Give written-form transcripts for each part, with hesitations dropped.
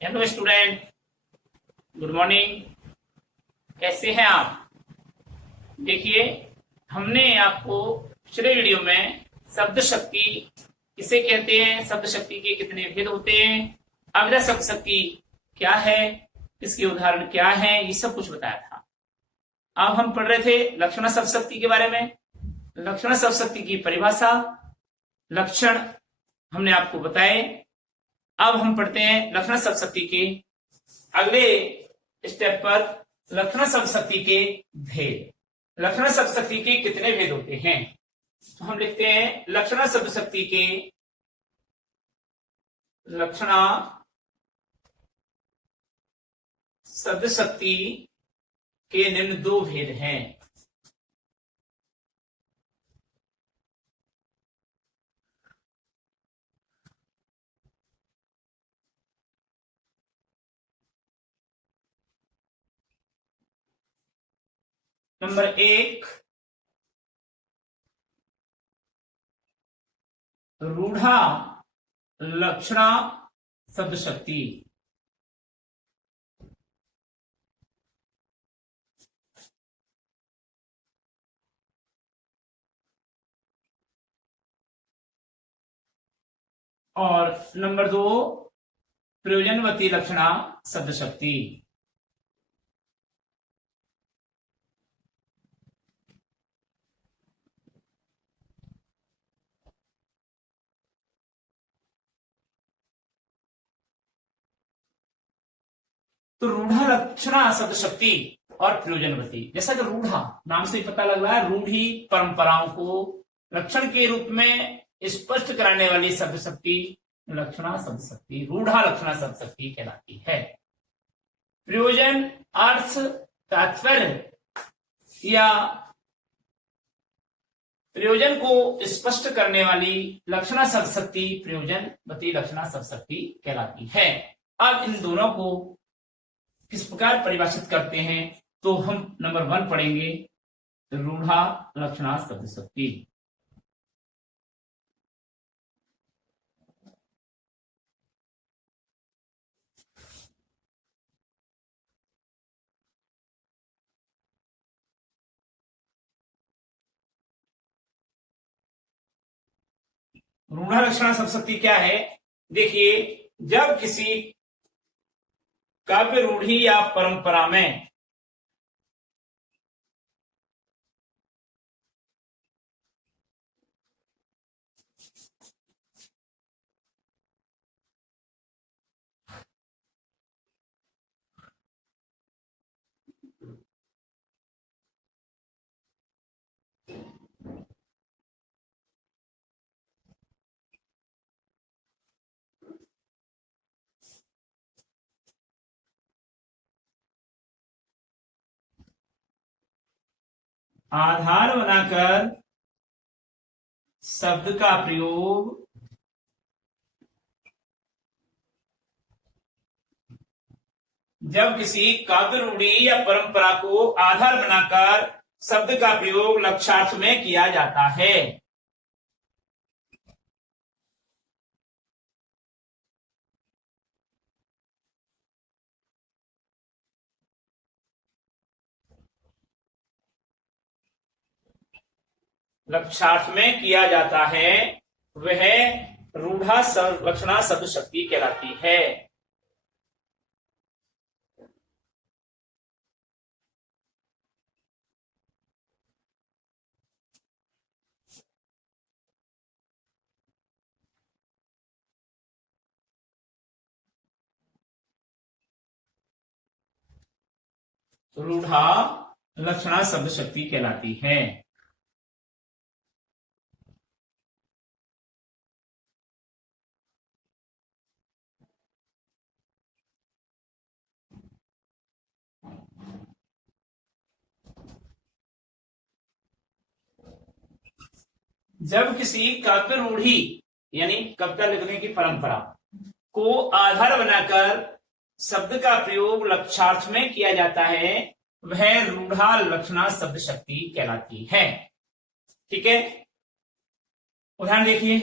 Hello student, good morning. कैसे हैं आप? देखिए, हमने आपको पिछले वीडियो में शब्द शक्ति किसे कहते हैं, शब्द शक्ति के कितने भेद होते हैं, अविरत शब्द शक्ति क्या है, इसके उदाहरण क्या है, ये सब कुछ बताया था। अब हम पढ़ रहे थे लक्षण शब्द शक्ति के बारे में। लक्षण शब्द शक्ति की परिभाषा, लक्षण हमने आपको बताए। अब हम पढ़ते हैं लक्षण शब्द शक्ति के अगले स्टेप पर, लक्षण शब्द शक्ति के भेद। लक्षण शब्द शक्ति के कितने भेद होते हैं? तो हम लिखते हैं लक्षण शब्द शक्ति के लक्षण शब्द शक्ति के निम्न दो भेद हैं। नंबर एक, रूढ़ा लक्षणा शब्द शक्ति। और नंबर दो, प्रयोजनवती लक्षणा शब्द शक्ति। तो रूढ़ा लक्षणा शब्द शक्ति और प्रयोजनवती, जैसा कि रूढ़ा नाम से ही पता लग रहा है, रूढ़ी परंपराओं को लक्षण के रूप में स्पष्ट कराने वाली शब्द शक्ति लक्षणा शब्द शक्ति, रूढ़ा लक्षणा शब्द शक्ति कहलाती है। प्रयोजन अर्थ, तात्पर्य या प्रयोजन को स्पष्ट करने वाली लक्षणा शब्द शक्ति प्रयोजनवती लक्षणा शब्द शक्ति कहलाती है। अब इन दोनों को किस प्रकार परिभाषित करते हैं, तो हम नंबर 1 पढ़ेंगे, रूढ़ा लक्षणा शब्द शक्ति। रूढ़ा लक्षणा शब्द शक्ति क्या है? देखिए, जब किसी काव्य रूढ़ी या परंपरा में आधार बनाकर शब्द का प्रयोग जब किसी काव्य रूढ़ी या परंपरा को आधार बनाकर शब्द का प्रयोग लक्ष्यार्थ में किया जाता है। लक्ष्यार्थ में किया जाता है, वह रूढ़ा लक्षणा शब्द शक्ति कहलाती है। रूढ़ा लक्षणा शब्द शक्ति कहलाती है। जब किसी काव्य रूढ़ी यानी कविता लिखने की परंपरा को आधार बनाकर शब्द का प्रयोग लक्ष्यार्थ में किया जाता है, वह रूढ़ा लक्षणा शब्द शक्ति कहलाती है। ठीक है, उदाहरण देखिए।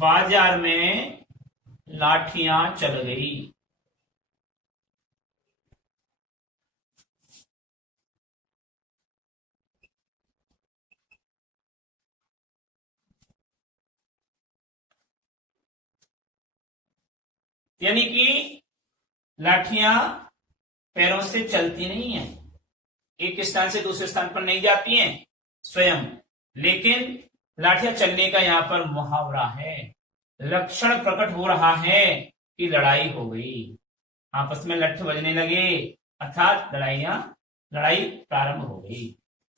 बाजार में लाठियां चल गई। यानी कि लाठियां पैरों से चलती नहीं है, एक स्थान से दूसरे स्थान पर नहीं जाती हैं स्वयं, लेकिन लाठियां चलने का यहां पर मुहावरा है। लक्षण प्रकट हो रहा है कि लड़ाई हो गई, आपस में लठ बजने लगे, अर्थात लड़ाई प्रारंभ हो गई।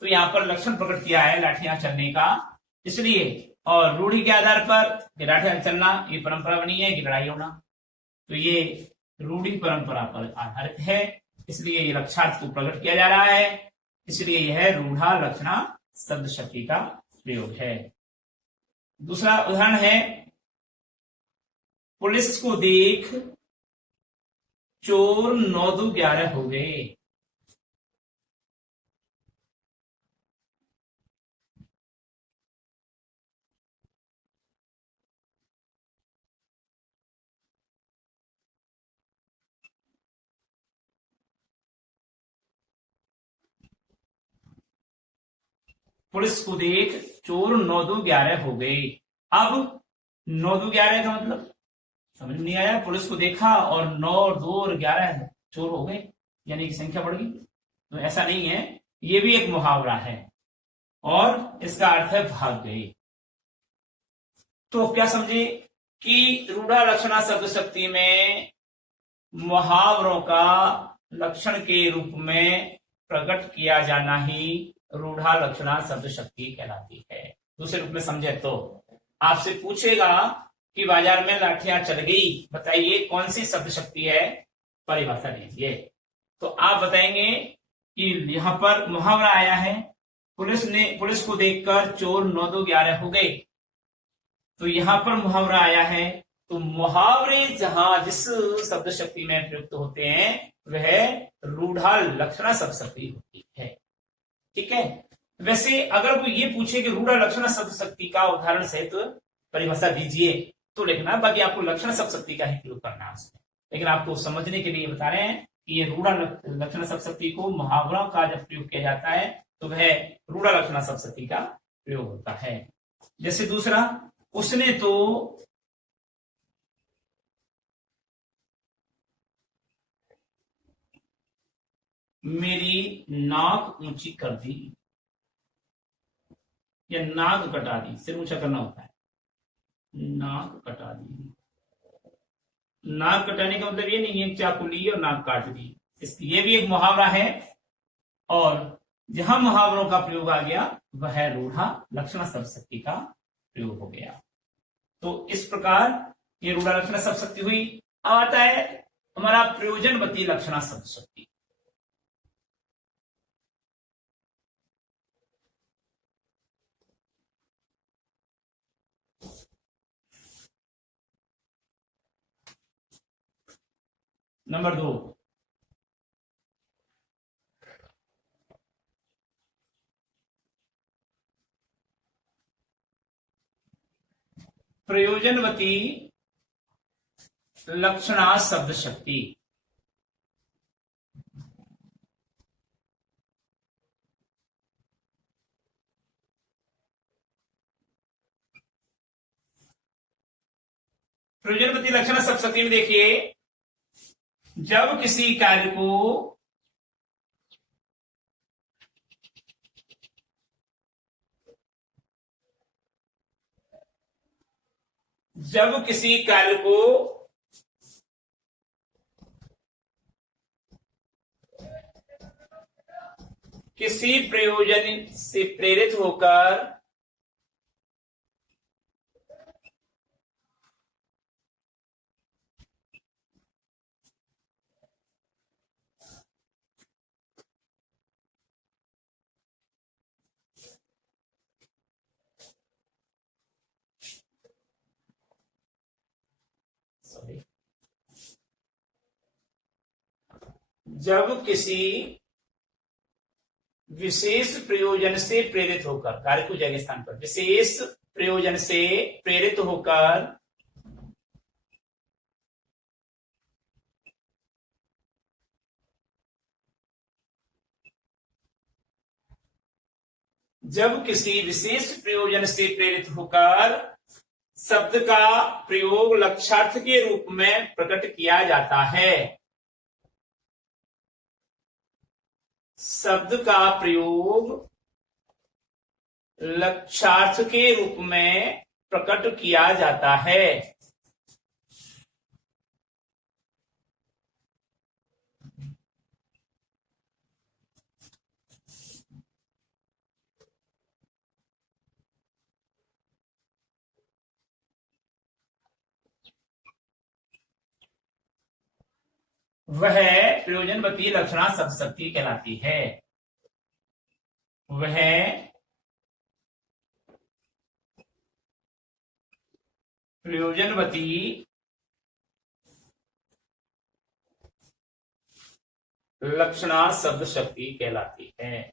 तो यहां पर लक्षण प्रकट किया है लाठियां चलने का, इसलिए। और रूढ़ी के आधार पर लाठियां चलना ये परंपरा बनी है कि लड़ाई होना, तो ये रूढ़ी परंपरा पर आधारित है, इसलिए ये लक्षार्थ को प्रकट किया जा रहा है, इसलिए यह रूढ़ा लक्षणा शब्द शक्ति का प्रयोग है। दूसरा उदाहरण है, पुलिस को देख चोर 9-11 हो गए। पुलिस को देख चोर 9-11 हो गए। अब 9-11 का मतलब समझ नहीं आया। पुलिस को देखा और 9-2-11 चोर हो गए, यानी कि संख्या बढ़ गई, तो ऐसा नहीं है, ये भी एक मुहावरा है और इसका अर्थ है भाग गए। तो क्या समझे कि रूढ़ा लक्षणा शब्द शक्ति में मुहावरों का लक्षण के रूप में प्रकट किया जाना ही रूढ़ा लक्षणा शब्द शक्ति कहलाती है। दूसरे रूप में समझे तो आपसे पूछेगा कि बाजार में लाठियां चल गई, बताइए कौन सी शब्द शक्ति है, परिभाषा दीजिए। तो आप बताएंगे कि यहां पर मुहावरा आया है, पुलिस को देखकर चोर 9-2-11 हो गए, तो यहां पर मुहावरा आया है। तो मुहावरे जहां जिस शब्द शक्ति में प्रयुक्त होते हैं वह रूढ़ा लक्षणा शब्द शक्ति होती है, ठीक है। वैसे अगर कोई ये पूछे कि रूढ़ा लक्षणा शब्द शक्ति का उदाहरण सहित परिभाषा दीजिए तो लिखना, बाकी आपको लक्षण शब्द शक्ति का ही प्रयोग करना है उसमें, लेकिन आपको समझने के लिए बता रहे हैं कि ये रूढ़ा लक्षण शब्द शक्ति को मुहावरा का जब प्रयोग किया जाता है तो वह रूढ़ा लक्षण शब्द शक्ति का प्रयोग होता है। जैसे दूसरा, उसने तो मेरी नाक ऊंची कर दी, या नाक कटा दी, सिर ऊंचा करना होता है, नाक कटा दी। नाक कटाने का मतलब ये नहीं है चाकू ली और नाक काट दी, ये भी एक मुहावरा है, और जहां मुहावरों का प्रयोग आ गया वह रूढ़ा लक्षणा शब्द शक्ति का प्रयोग हो गया। तो इस प्रकार ये रूढ़ा लक्षणा शब्द शक्ति हुई। अब आता है हमारा प्रयोजनवती लक्षणा शब्द शक्ति। नंबर 2, प्रयोजनवती लक्षणा शब्द शक्ति। प्रयोजनवती लक्षणा शब्द शक्ति में देखिए, जब किसी कार्य को किसी प्रयोजन से प्रेरित होकर जब किसी विशेष प्रयोजन से प्रेरित होकर, कार्य को जगह स्थान पर विशेष प्रयोजन से प्रेरित होकर जब किसी विशेष प्रयोजन से प्रेरित होकर शब्द का प्रयोग लक्ष्यार्थ के रूप में प्रकट किया जाता है, शब्द का प्रयोग लक्ष्यार्थ के रूप में प्रकट किया जाता है। वह प्रयोजनवती लक्षणा शब्द शक्ति कहलाती है। वह प्रयोजनवती लक्षणा शब्द शक्ति कहलाती है।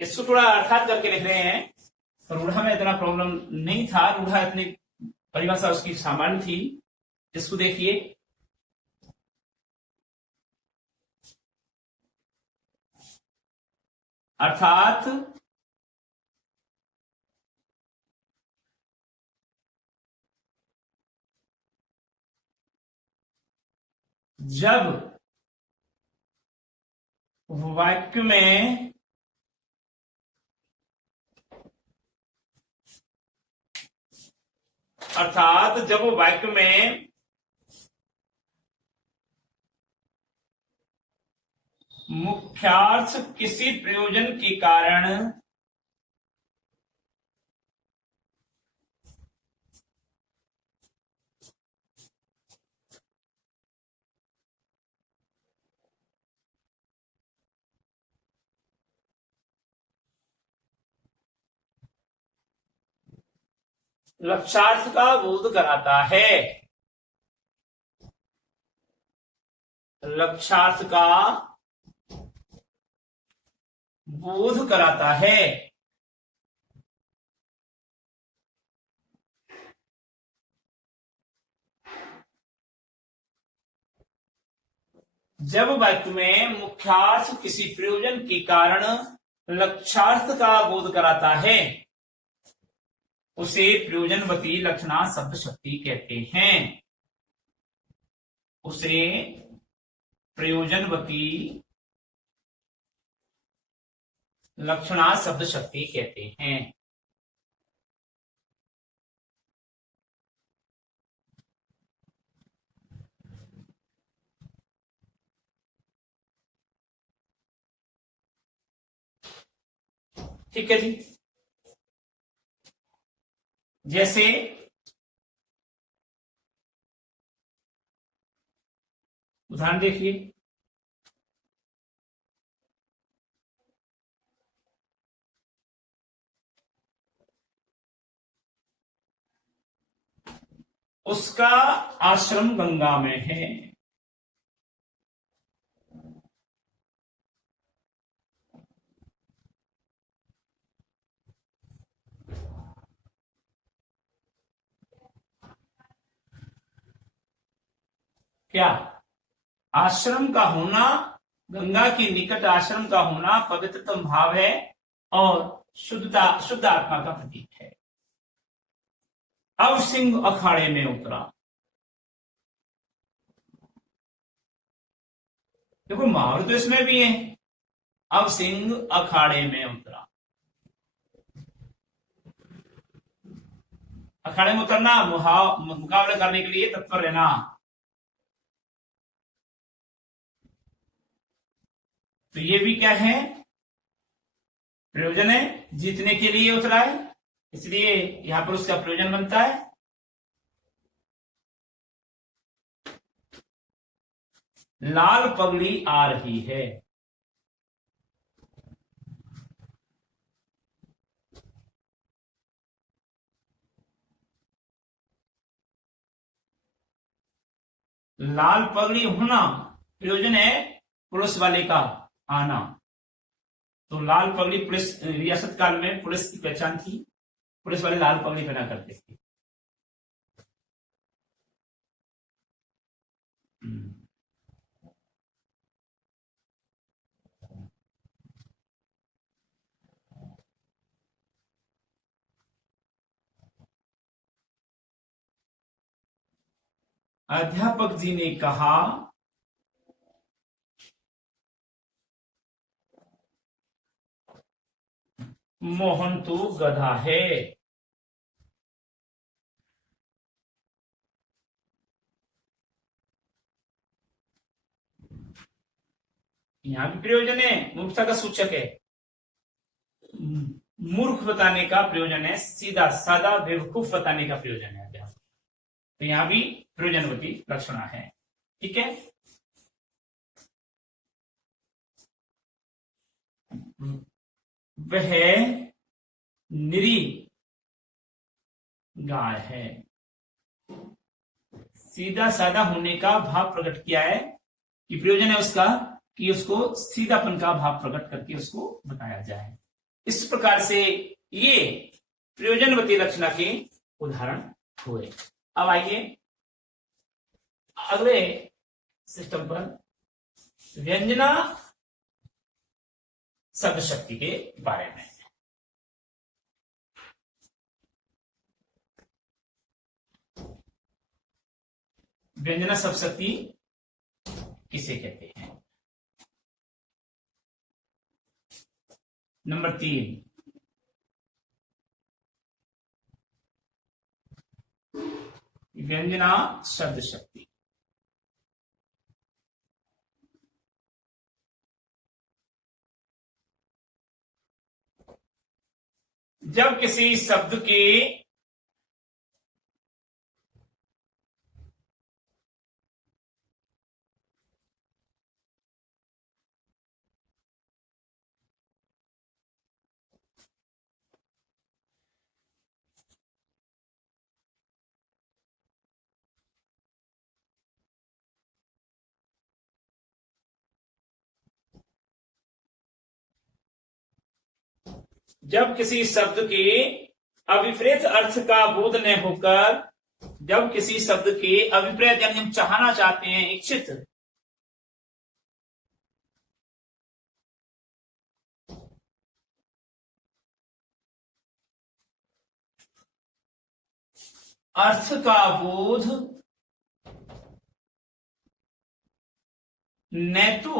इसको थोड़ा अर्थात करके लिख रहे हैं। रूढ़ा में इतना प्रॉब्लम नहीं था, रूढ़ा इतनी परिभाषा उसकी सामान्य थी। इसको देखिए, अर्थात जब वाक्य में मुख्यार्थ किसी प्रयोजन के कारण लक्ष्यार्थ का बोध कराता है, लक्ष्यार्थ का बोध कराता है। जब वाक्य में मुख्यार्थ किसी प्रयोजन के कारण लक्ष्यार्थ का बोध कराता है, उसे प्रयोजनवती लक्षणा शब्द शक्ति कहते हैं। उसे प्रयोजनवती लक्षणा शब्द शक्ति कहते हैं। ठीक है जी। जैसे उदाहरण देखिए, उसका आश्रम गंगा में है। क्या आश्रम का होना, गंगा के निकट आश्रम का होना पवित्रतम भाव है और शुद्ध आत्मा का प्रतीक है। अब सिंह अखाड़े में उतरा। देखो मुहावरे तो इसमें भी है। अब सिंह अखाड़े में उतरा। अखाड़े में उतरना, मुकाबला करने के लिए तत्पर रहना। तो ये भी क्या है? प्रयोजन है, जीतने के लिए उतरा है, इसलिए यहां पर उसका प्रयोजन बनता है। लाल पगड़ी आ रही है। लाल पगड़ी होना प्रयोजन है पुलिस वाले का आना। तो लाल पगड़ी पुलिस रियासत काल में पुलिस की पहचान थी, पुलिस वाले लाल पगड़ी पहना करते थे। अध्यापक जी ने कहा मोहन तो गधा है। यहां भी प्रयोजन है, मूर्खता का सूचक है। मूर्ख बताने का प्रयोजन है, सीधा सादा बेवकूफ बताने का प्रयोजन है अध्यापक। तो यहां भी प्रयोजनवती लक्षणा है। ठीक है, वह निरी गाय है। सीधा सादा होने का भाव प्रकट किया है कि प्रयोजन है उसका कि उसको सीधापन का भाव प्रकट करके उसको बताया जाए। इस प्रकार से ये प्रयोजनवती लक्षणा के उदाहरण हुए। अब आइए अगले सिस्टम पर, व्यंजना शब्द शक्ति के बारे में। व्यंजना शब्द शक्ति किसे कहते हैं? नंबर 3, व्यंजना शब्द शक्ति। जब किसी शब्द के जब किसी शब्द के अविपरीत अर्थ का बोध न होकर, जब किसी शब्द के अविपरीत यानी हम चाहना चाहते हैं, इच्छित अर्थ का बोध न तो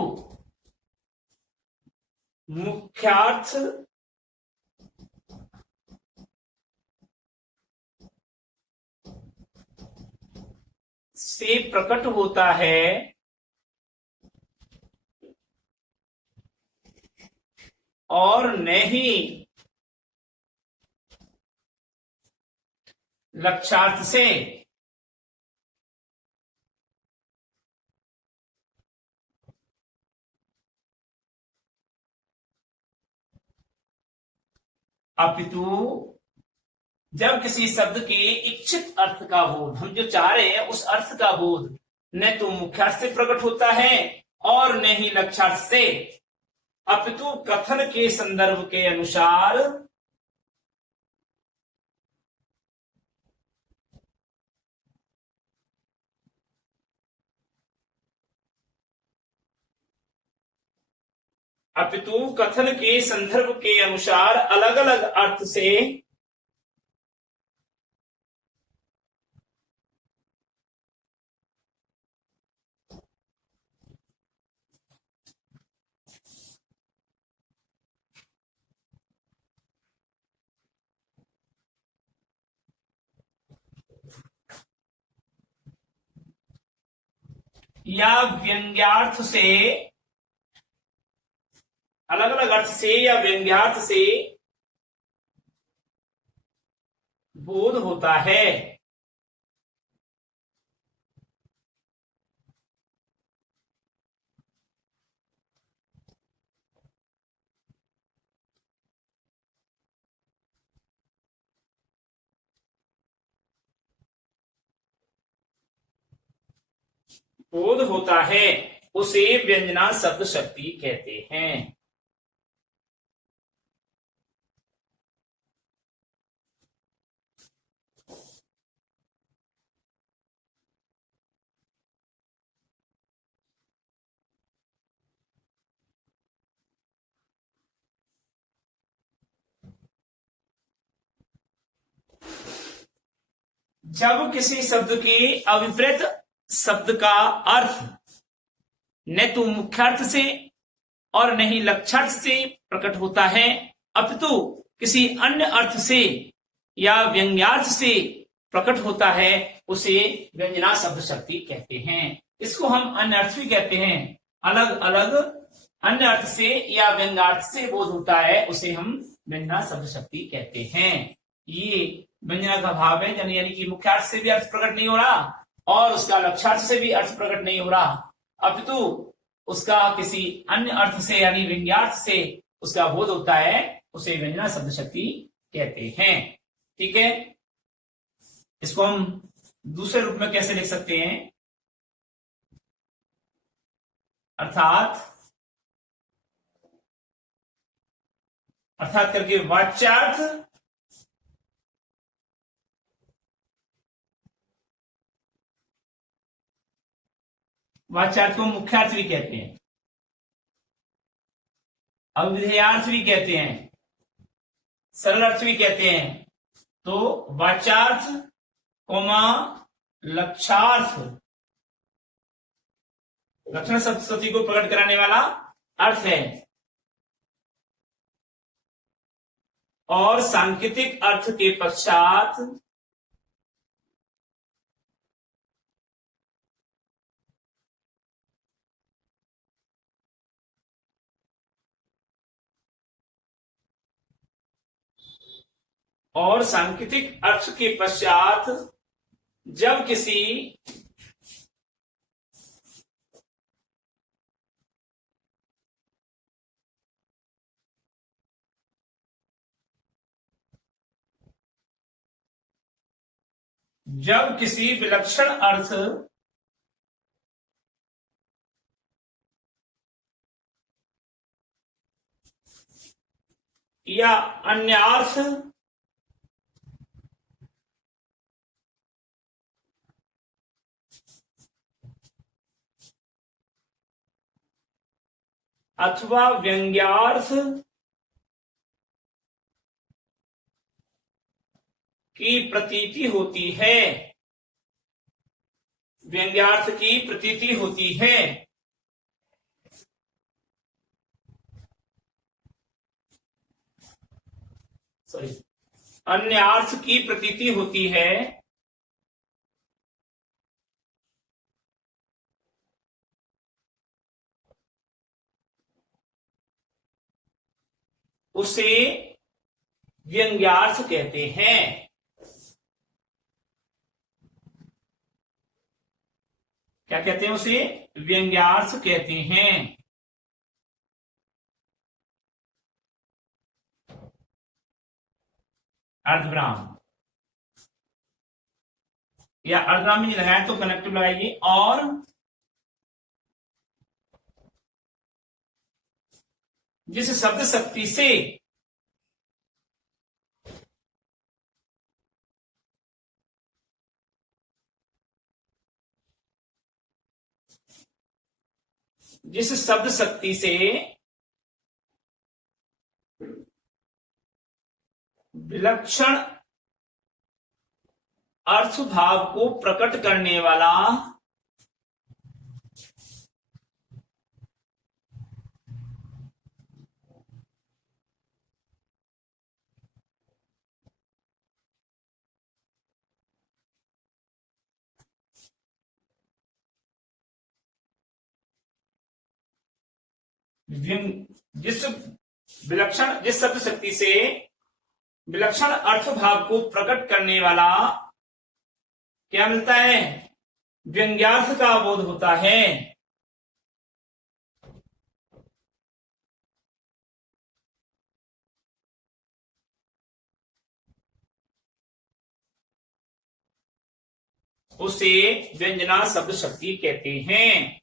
मुख्यार्थ से प्रकट होता है, और न ही लक्ष्यार्थ से अपितु जब किसी शब्द के इच्छित अर्थ का बोध, हम जो चाह रहे हैं उस अर्थ का बोध न तो मुख्यार्थ से प्रकट होता है और न ही लक्ष्यार्थ से, अपितु कथन के संदर्भ के अनुसार अपितु कथन के संदर्भ के अनुसार अलग अलग अर्थ से या व्यंग्यार्थ से, अलग अलग अर्थ से या व्यंग्यार्थ से बोध होता है। बोध होता है उसे व्यंजना शब्द शक्ति कहते हैं। जब किसी शब्द के अविपरीत शब्द का अर्थ न तो मुख्यार्थ से और न ही लक्ष्यार्थ से प्रकट होता है, अपितु किसी अन्य अर्थ से या व्यंग्यार्थ से प्रकट होता है, उसे व्यंजना शब्द शक्ति कहते हैं। इसको हम अन्य अर्थ भी कहते हैं। अलग अलग अन्य अर्थ से या व्यंग्यार्थ से बोध होता है, उसे हम व्यंजना शब्द शक्ति कहते हैं। ये व्यंजना का भाव है, यानी कि मुख्यार्थ से भी अर्थ प्रकट नहीं हो रहा और उसका लक्ष्यार्थ से भी अर्थ प्रकट नहीं हो रहा, अपितु उसका किसी अन्य अर्थ से यानी व्यंग्यार्थ से उसका बोध होता है, उसे व्यंजना शब्द शक्ति कहते हैं। ठीक है, इसको हम दूसरे रूप में कैसे लिख सकते हैं? अर्थात करके वाच्यार्थ को मुख्यार्थ भी कहते हैं, अविधेयार्थ भी कहते हैं, सरल अर्थ भी कहते हैं। तो वाच्यार्थ कोमा लक्षार्थ, लक्षण सप्तशती को प्रकट कराने वाला अर्थ है, और सांकेतिक अर्थ के पश्चात जब किसी विलक्षण अर्थ या अन्यार्थ अथवा व्यंग्यार्थ की प्रतीति होती है, व्यंग्यार्थ की प्रतीति होती है, सॉरी, अन्यार्थ की प्रतीति होती है, उसे व्यंग्यार्थ कहते हैं। क्या कहते हैं? उसे व्यंग्यार्थ कहते हैं। अर्धविराम या अर्धविराम नहीं लगाए तो कनेक्टिव लगाइए, और जिस शब्द शक्ति से विलक्षण अर्थ भाव को प्रकट करने वाला जिस शब्द शक्ति से विलक्षण अर्थ भाव को प्रकट करने वाला क्या मिलता है? व्यंग्यार्थ का बोध होता है। उसे व्यंजना शब्द शक्ति कहते हैं।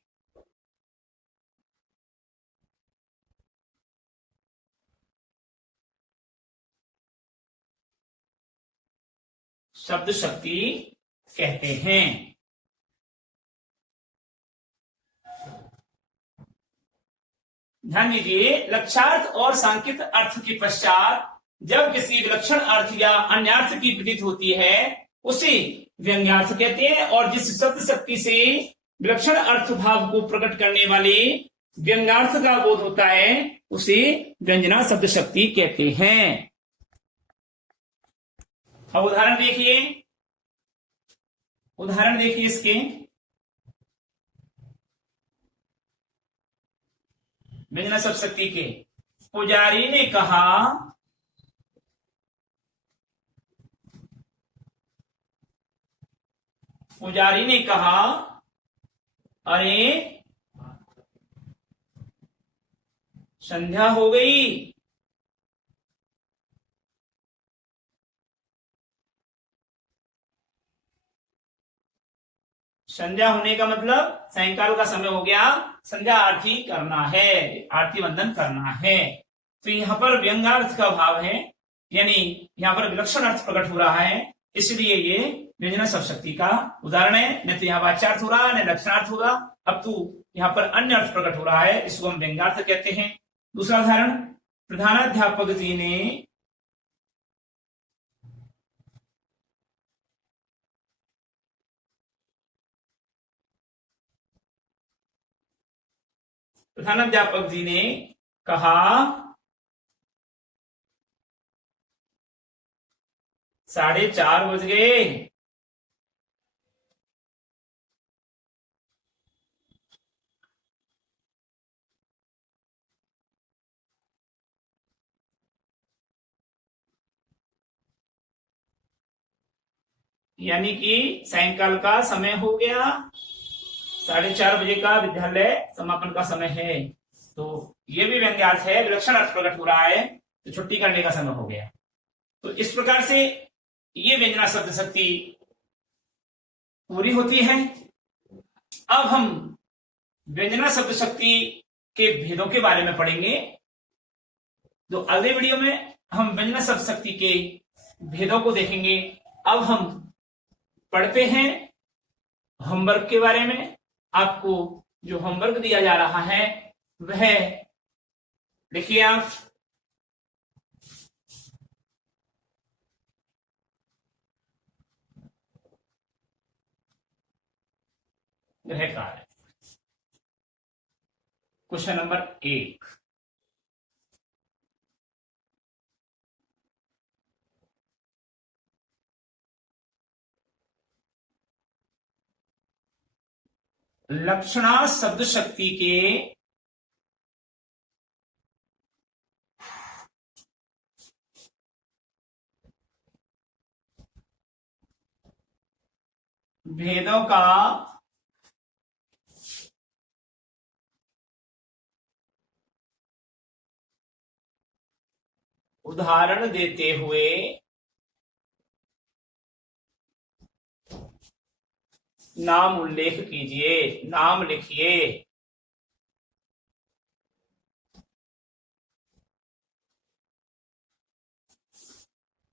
शब्द शक्ति कहते हैं। ध्यान दीजिए, लक्षार्थ और सांकेत अर्थ के पश्चात जब किसी विलक्षण अर्थ या अन्यार्थ की प्रतीत होती है उसे व्यंग्यार्थ कहते हैं, और जिस शब्द शक्ति से विलक्षण अर्थ भाव को प्रकट करने वाले व्यंग्यार्थ का बोध होता है उसे व्यंजना शब्द शक्ति कहते हैं। अब उदाहरण देखिए, इसके व्यंजना शब्द शक्ति के। पुजारी ने कहा, अरे संध्या हो गई। संध्या होने का मतलब सायंकाल का समय हो गया, संध्या आरती करना है, आरती वंदन करना है। तो यहाँ पर व्यंग्यार्थ का भाव है, यानी यहाँ पर विलक्षण अर्थ प्रकट हो रहा है, इसलिए ये व्यंजना शब्द शक्ति का उदाहरण है। नहीं तो यहाँ वाच्यार्थ हो रहा, न लक्षणार्थ होगा। अब तो यहाँ पर अन्य अर्थ प्रकट हो रहा है, इसको हम व्यंग्यार्थ कहते हैं। दूसरा उदाहरण, प्रधानाध्यापक जी ने कहा 4:30 बज गए। यानी कि सायंकाल का समय हो गया, 4:30 बजे का विद्यालय समापन का समय है। तो ये भी व्यंग्यार्थ है, विलक्षण अर्थ प्रकट हो रहा है, तो छुट्टी करने का समय हो गया। तो इस प्रकार से ये व्यंजना शब्द शक्ति पूरी होती है। अब हम व्यंजना शब्द शक्ति के भेदों के बारे में पढ़ेंगे। तो अगले वीडियो में हम व्यंजना शब्द शक्ति के भेदों को देखेंगे। अब हम पढ़ते हैं होमवर्क के बारे में। आपको जो होमवर्क दिया जा रहा है वह देखिए आप, गृह कार्य क्वेश्चन नंबर 1। लक्षणा शब्द शक्ति के भेदों का उदाहरण देते हुए नाम उल्लेख कीजिए, नाम लिखिए।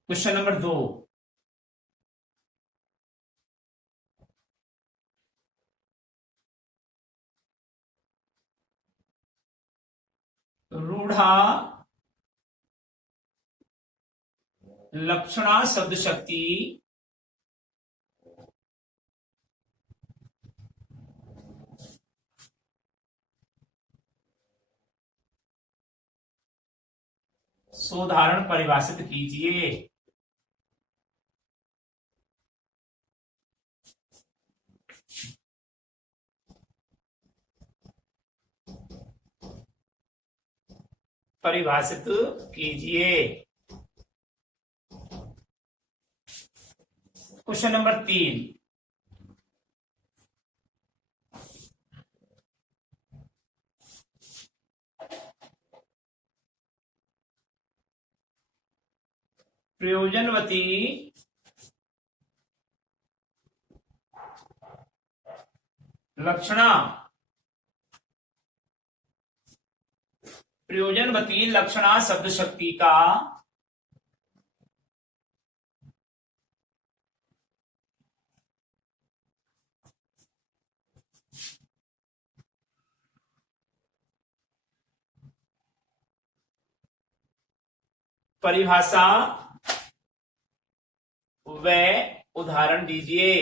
क्वेश्चन नंबर 2, रूढ़ा लक्षणा शब्द शक्ति सोदाहरण परिभाषित कीजिए। परिभाषित कीजिए। क्वेश्चन नंबर 3, प्रयोजनवती लक्षणा, प्रयोजनवती लक्षणा शब्द शक्ति का परिभाषा व उदाहरण दीजिए।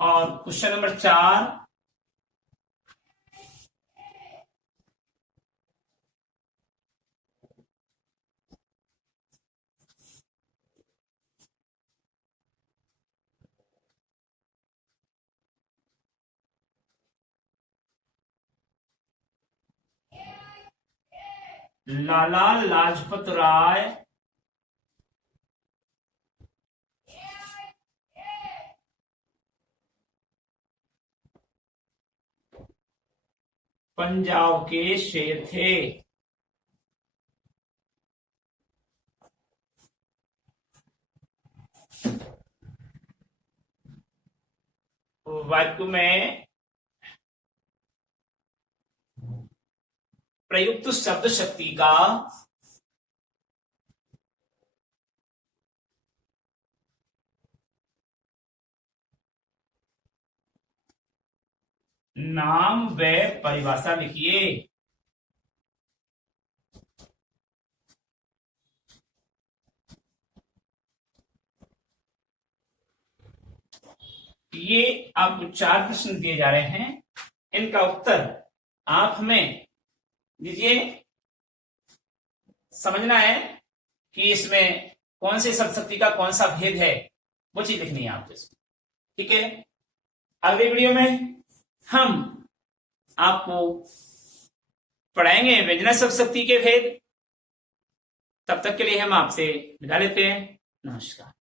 और क्वेश्चन नंबर 4, लाला लाजपत राय पंजाब के शेर थे। वाक्य में प्रयुक्त शब्द शक्ति का नाम व परिभाषा लिखिए। ये आपको 4 प्रश्न दिए जा रहे हैं, इनका उत्तर आप हमें दीजिए। समझना है कि इसमें कौन से शब्द शक्ति का कौन सा भेद है, वो चीज लिखनी है आपको इसमें। ठीक है, अगले वीडियो में हम आपको पढ़ाएंगे व्यंजन शब्द शक्ति के भेद। तब तक के लिए हम आपसे विदा लेते हैं। नमस्कार।